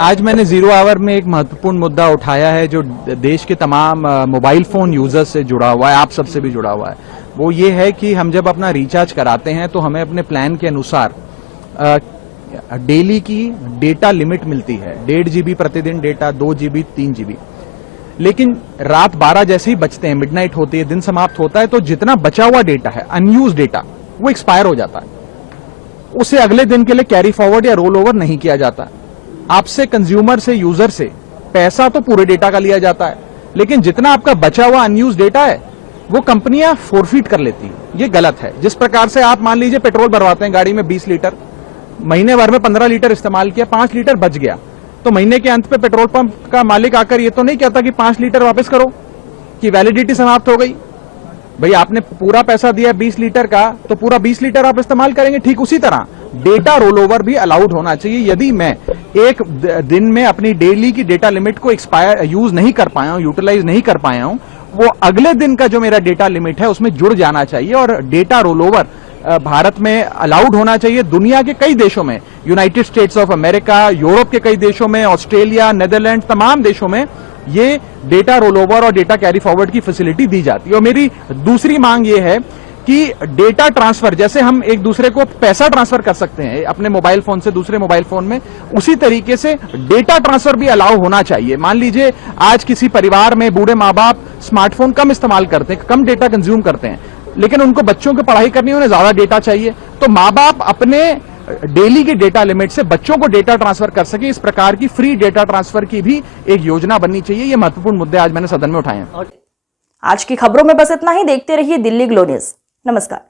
आज मैंने zero hour में एक महत्वपूर्ण मुद्दा उठाया है जो देश के तमाम मोबाइल फोन यूजर्स से जुड़ा हुआ है, आप सबसे भी जुड़ा हुआ है। वो ये है कि हम जब अपना रिचार्ज कराते हैं तो हमें अपने प्लान के अनुसार डेली की डेटा लिमिट मिलती है, 1.5 GB प्रतिदिन डेटा, 2 GB, 3 GB। लेकिन रात 12 जैसे ही बचते हैं, मिडनाइट होती है, दिन समाप्त होता है, तो जितना बचा हुआ डेटा है, अनयूज डेटा, वो एक्सपायर हो जाता है। उसे अगले दिन के लिए कैरी फॉरवर्ड या रोल ओवर नहीं किया जाता। आपसे, कंज्यूमर से, यूजर से पैसा तो पूरे डेटा का लिया जाता है, लेकिन जितना आपका बचा हुआ अनयूज डेटा है वो कंपनियां फोरफीट कर लेती हैं। ये गलत है। जिस प्रकार से आप मान लीजिए पेट्रोल भरवाते हैं गाड़ी में 20 लीटर, महीने भर में 15 लीटर इस्तेमाल किया, 5 लीटर बच गया, तो महीने के अंत पे पेट्रोल पंप का मालिक आकर ये तो नहीं कहता कि 5 लीटर वापस करो, कि वैलिडिटी समाप्त हो गई। भाई आपने पूरा पैसा दिया 20 लीटर का, तो पूरा 20 लीटर आप इस्तेमाल करेंगे। ठीक उसी तरह डेटा रोल ओवर भी अलाउड होना चाहिए। यदि मैं एक दिन में अपनी डेली की डेटा लिमिट को यूज नहीं कर पाया हूं, यूटिलाइज नहीं कर पाया हूं, वो अगले दिन का जो मेरा डेटा लिमिट है उसमें जुड़ जाना चाहिए। और डेटा रोल ओवर भारत में अलाउड होना चाहिए। दुनिया के कई देशों में, United states of America, Europe के कई देशों में, ऑस्ट्रेलिया, नेदरलैंड, तमाम देशों में ये डेटा रोल ओवर और डेटा कैरी फॉरवर्ड की फैसिलिटी दी जाती है। और मेरी दूसरी मांग ये है कि डेटा ट्रांसफर, जैसे हम एक दूसरे को पैसा ट्रांसफर कर सकते हैं अपने मोबाइल फोन से दूसरे मोबाइल फोन में, उसी तरीके से डेटा ट्रांसफर भी अलाउ होना चाहिए। मान लीजिए आज किसी परिवार में बूढ़े माँ बाप स्मार्टफोन कम इस्तेमाल करते हैं, कम डेटा कंज्यूम करते हैं, लेकिन उनको बच्चों की पढ़ाई करनी है, उन्हें ज्यादा डेटा चाहिए, तो माँ बाप अपने डेली की डेटा लिमिट से बच्चों को डेटा ट्रांसफर कर सके। इस प्रकार की फ्री डेटा ट्रांसफर की भी एक योजना बननी चाहिए। ये महत्वपूर्ण मुद्दे आज मैंने सदन में उठाए हैं। आज की खबरों में बस इतना ही। देखते रहिए दिल्ली ग्लो न्यूज। नमस्कार।